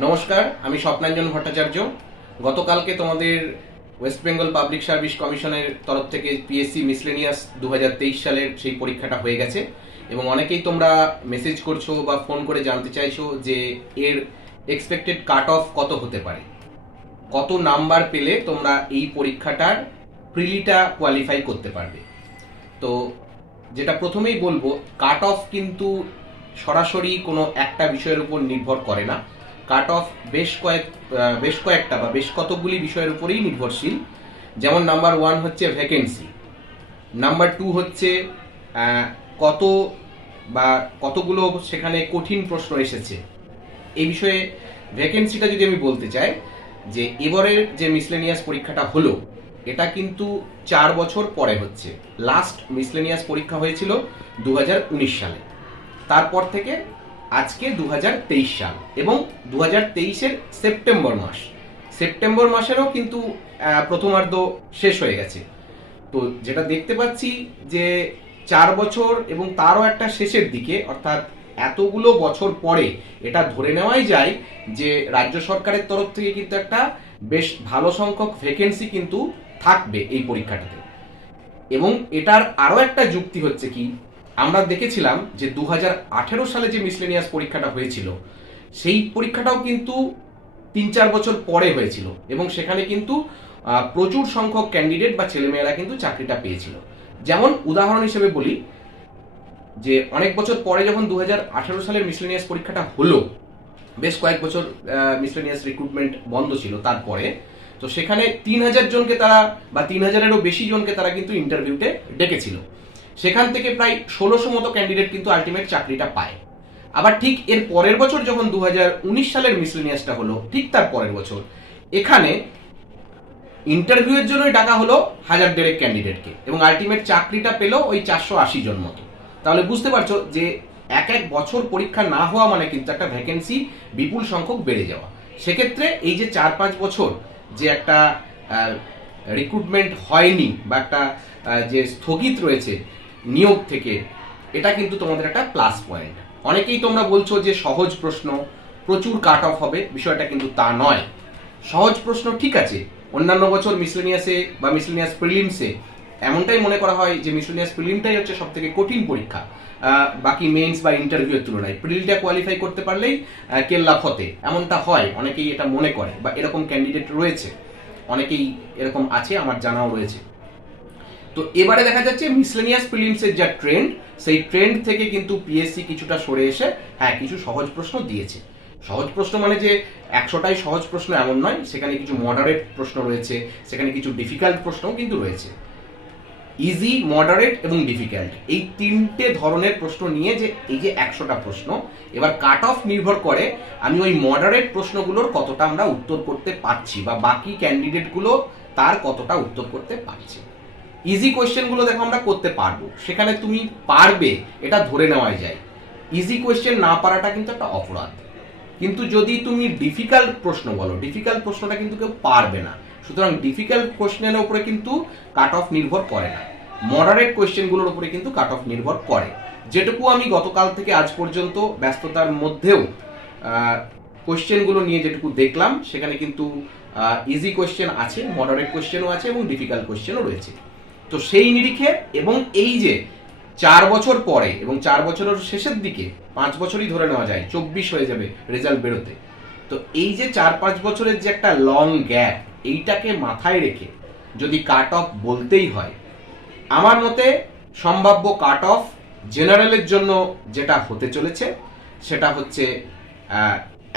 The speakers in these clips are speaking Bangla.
নমস্কার, আমি স্বপ্নাঞ্জন ভট্টাচার্য। গতকালকে তোমাদের ওয়েস্ট বেঙ্গল পাবলিক সার্ভিস কমিশনের তরফ থেকে পিএসসি মিসলেনিয়াস 2023 সালের সেই পরীক্ষাটা হয়ে গেছে এবং অনেকেই তোমরা মেসেজ করছো বা ফোন করে জানতে চাইছো যে এর এক্সপেক্টেড কাট অফ কত হতে পারে, কত নাম্বার পেলে তোমরা এই পরীক্ষাটার প্রিলিটা কোয়ালিফাই করতে পারবে। তো যেটা প্রথমেই বলবো, কাট অফ কিন্তু সরাসরি কোনো একটা বিষয়ের উপর নির্ভর করে না। কাট অফ বেশ কয়েকটা বা বেশ কতগুলি বিষয়ের উপরেই নির্ভরশীল। যেমন নাম্বার 1 হচ্ছে ভ্যাকেন্সি, নাম্বার 2 হচ্ছে কত বা কতগুলো সেখানে কঠিন প্রশ্ন এসেছে এই বিষয়ে। ভ্যাকেন্সিটা যদি আমি বলতে চাই, যে এবারের যে মিসলেনিয়াস পরীক্ষাটা হলো এটা কিন্তু 4 বছর পরে হচ্ছে। লাস্ট মিসলেনিয়াস পরীক্ষা হয়েছিল 2019 সালে, তারপর থেকে আজকে 2023 সাল এবং 2023-এর সেপ্টেম্বর মাসেরও কিন্তু প্রথমার্ধ শেষ হয়ে গেছে। তো যেটা দেখতে পাচ্ছি যে 4 বছর এবং তারও একটা শেষের দিকে, অর্থাৎ এতগুলো বছর পরে এটা ধরে নেওয়াই যায় যে রাজ্য সরকারের তরফ থেকে কিন্তু একটা বেশ ভালো সংখ্যক ভ্যাকেন্সি কিন্তু থাকবে এই পরীক্ষাটাতে। এবং এটার আরো একটা যুক্তি হচ্ছে কি, আমরা দেখেছিলাম যে 2018 সালে যে মিসলেনিয়াস পরীক্ষাটা হয়েছিল সেই পরীক্ষাটাও কিন্তু 3-4 বছর পরে হয়েছিল এবং সেখানে কিন্তু প্রচুর সংখ্যক ক্যান্ডিডেট বা ছেলেমেয়েরা কিন্তু চাকরিটা পেয়েছিল। যেমন উদাহরণ হিসেবে বলি, যে অনেক বছর পরে যখন 2018 সালের মিসলেনিয়াস পরীক্ষাটা হলো, বেশ কয়েক বছর মিসলেনিয়াস রিক্রুটমেন্ট বন্ধ ছিল তারপরে, তো সেখানে 3000 জনকে তারা বা 3000-এরও বেশি জনকে তারা কিন্তু ইন্টারভিউতে ডেকেছিল। সেখান থেকে প্রায় 1600 মতো ক্যান্ডিডেট কিন্তু আলটিমেট চাকরিটা পায়। আবার ঠিক এর পরের বছর যখন 2019 সালের মিসলেনিয়াসটা হলো, ঠিক তার পরের বছর এখানে ইন্টারভিউয়ের জন্যই ডাকা হলো 1000 ক্যান্ডিডেটকে এবং আলটিমেট চাকরিটা পেল ওই 480 জন মতো। তাহলে বুঝতে পারছো যে এক এক বছর পরীক্ষা না হওয়া মানে কিন্তু একটা ভ্যাকেন্সি বিপুল সংখ্যক বেড়ে যাওয়া। সেক্ষেত্রে এই যে 4-5 বছর যে একটা রিক্রুটমেন্ট হয়নি বা একটা যে স্থগিত রয়েছে নিয়োগ থেকে, এটা কিন্তু তোমাদের একটা প্লাস পয়েন্ট। অনেকেই তোমরা বলছো যে সহজ প্রশ্ন প্রচুর কাট অফ হবে, বিষয়টা কিন্তু তা নয়। সহজ প্রশ্ন ঠিক আছে, অন্যান্য বছর মিসলেনিয়াসে বা মিসলেনিয়াস প্রিলিমসে এমনটাই মনে করা হয় যে মিসলেনিয়াস প্রিলিমটাই হচ্ছে সব থেকে কঠিন পরীক্ষা বাকি মেইনস বা ইন্টারভিউয়ের তুলনায়। প্রিলিটা কোয়ালিফাই করতে পারলেই কেল্লা ফতে, এমনটা হয়, অনেকেই এটা মনে করে বা এরকম ক্যান্ডিডেট রয়েছে, অনেকেই এরকম আছে, আমার জানাও রয়েছে। তো এবারে দেখা যাচ্ছে মিসলেনিয়াস প্রিলিমসের যা ট্রেন্ড, সেই ট্রেন্ড থেকে কিন্তু পিএসসি কিছুটা সরে এসে কিছু সহজ প্রশ্ন দিয়েছে। সহজ প্রশ্ন মানে যে 100টাই সহজ প্রশ্ন এমন নয়, সেখানে কিছু মডারেট প্রশ্ন রয়েছে, সেখানে কিছু ডিফিকাল্ট প্রশ্নও কিন্তু রয়েছে। ইজি, মডারেট এবং ডিফিকাল্ট, এই 3টে ধরনের প্রশ্ন নিয়ে যে এই যে 100টা প্রশ্ন, এবার কাট অফ নির্ভর করে আমি ওই মডারেট প্রশ্নগুলোর কতটা আমরা উত্তর করতে পারছি বা বাকি ক্যান্ডিডেটগুলো তার কতটা উত্তর করতে পারছে। ইজি কোয়েশ্চেনগুলো দেখো আমরা করতে পারবো, সেখানে তুমি পারবে এটা ধরে নেওয়া যায়। ইজি কোয়েশ্চেন না পারাটা কিন্তু একটা অপরাধ। কিন্তু যদি তুমি ডিফিকাল্ট প্রশ্ন বলো, ডিফিকাল্ট প্রশ্নটা কিন্তু কেউ পারবে না, সুতরাং ডিফিকাল্ট কোয়েশ্চেনের উপরে কিন্তু কাট অফ নির্ভর করে না, মডারেট কোয়েশ্চেনগুলোর উপরে কিন্তু কাট অফ নির্ভর করে। যেটুকু আমি গতকাল থেকে আজ পর্যন্ত ব্যস্ততার মধ্যেও কোয়েশ্চেনগুলো নিয়ে যেটুকু দেখলাম, সেখানে কিন্তু ইজি কোয়েশ্চেন আছে, মডারেট কোয়েশ্চেনও আছে এবং ডিফিকাল্ট কোয়েশ্চেনও রয়েছে। তো সেই নিরিখে এবং এই যে 4 বছর পরে এবং 4 বছরের শেষের দিকে, 5 বছরই ধরে নেওয়া যায়, 24 হয়ে যাবে রেজাল্ট বেরোতে। তো এই যে 4-5 বছরের যে একটা লং গ্যাপ, এইটাকে মাথায় রেখে যদি কাট অফ বলতেই হয়, আমার মতে সম্ভাব্য কাট অফ জেনারেলের জন্য যেটা হতে চলেছে সেটা হচ্ছে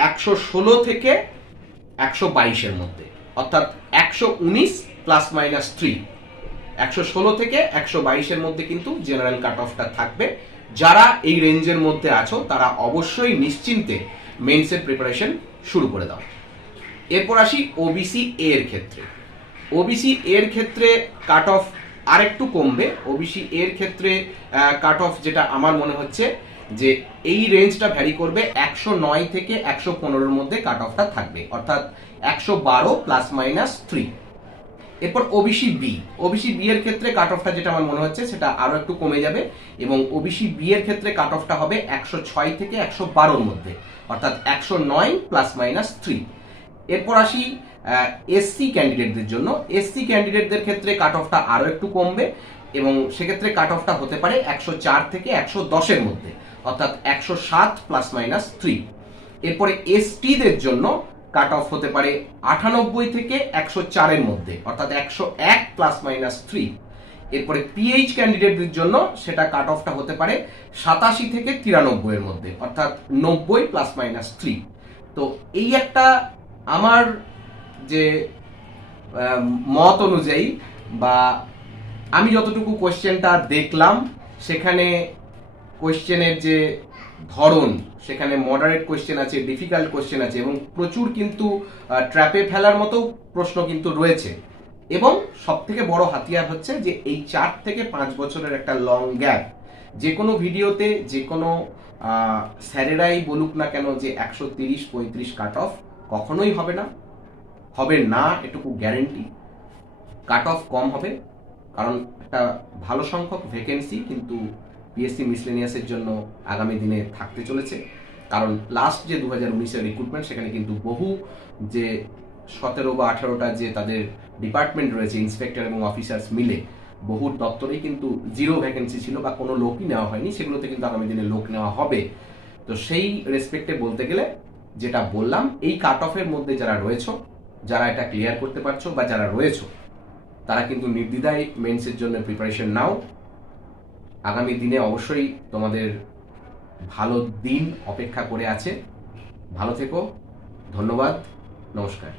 116 থেকে 122-এর মধ্যে, অর্থাৎ 119 প্লাস মাইনাস 3, 116 থেকে 122-এর মধ্যে কিন্তু জেনারেল কাট অফটা থাকবে। যারা এই রেঞ্জের মধ্যে আছো তারা অবশ্যই নিশ্চিন্তে মেইনসের প্রিপারেশন শুরু করে দাও। এরপর আসি ওবিসি এর ক্ষেত্রে। ওবিসি এর ক্ষেত্রে কাট অফ আরেকটু কমবে। ওবিসি এর ক্ষেত্রে কাট অফ যেটা আমার মনে হচ্ছে যে এই রেঞ্জটা ভ্যারি করবে, 109 থেকে 115-এর মধ্যে কাট অফটা থাকবে, অর্থাৎ 112 প্লাস মাইনাস 3। এরপর ওবিসি বি এর ক্ষেত্রে কাট অফটা যেটা আমার মনে হচ্ছে সেটা আরো একটু কমে যাবে, এবং ওবিসি বি এর ক্ষেত্রে কাট অফটা হবে 106 থেকে 112-র মধ্যে, অর্থাৎ 109 +-3। এরপর আসি এসসি ক্যান্ডিডেটদের জন্য। এসসি ক্যান্ডিডেটদের ক্ষেত্রে কাট অফটা আরো একটু কমবে, এবং সেক্ষেত্রে কাট অফটা হতে পারে 104 থেকে 110-এর মধ্যে, অর্থাৎ 107 +-3। এরপরে এসটিদের জন্য কাট অফ হতে পারে 98 থেকে 104-এর মধ্যে, অর্থাৎ 101 +-3। এরপরে পিএইচ ক্যান্ডিডেটদের জন্য সেটা কাট অফটা হতে পারে 87 থেকে 93-এর মধ্যে, অর্থাৎ 90 +-3। তো এই একটা আমার যে মত অনুযায়ী, বা আমি যতটুকু কোশ্চেনটা দেখলাম, সেখানে কোশ্চেনের যে ধরন, সেখানে মডারেট কোশ্চেন আছে, ডিফিকাল্ট কোশ্চেন আছে, এবং প্রচুর কিন্তু ট্র্যাপে ফেলার মতো প্রশ্ন কিন্তু রয়েছে। এবং সব থেকে বড় হাতিয়ার হচ্ছে যে এই 4 থেকে 5 বছরের একটা লং গ্যাপ। যে কোনো ভিডিওতে যে কোনো স্যারেরাই বলুক না কেন যে 130-35 কাট অফ কখনোই হবে না, এটুকু গ্যারেন্টি। কাট অফ কম হবে, কারণ একটা ভালো সংখ্যক ভ্যাকেন্সি কিন্তু পিএসসি মিসলেনিয়াসের জন্য আগামী দিনে থাকতে চলেছে। কারণ লাস্ট যে 2019-এর রিক্রুটমেন্ট, সেখানে কিন্তু বহু যে 17 বা 18টা যে তাদের ডিপার্টমেন্ট রয়েছে, ইন্সপেক্টর এবং অফিসার্স মিলে, বহু দপ্তরেই কিন্তু 0 ভ্যাকেন্সি ছিল বা কোনো লোকই নেওয়া হয়নি। সেগুলোতে কিন্তু আগামী দিনে লোক নেওয়া হবে। তো সেই রেসপেক্টে বলতে গেলে যেটা বললাম, এই কাট অফের মধ্যে যারা রয়েছে, যারা এটা ক্লিয়ার করতে পারছো বা যারা রয়েছে, তারা কিন্তু নির্দ্বিধায় মেন্সের জন্য প্রিপারেশন নাও। আগামী দিনে অবশ্যই তোমাদের ভালো দিন অপেক্ষা করে আছে। ভালো থেকো, ধন্যবাদ, নমস্কার।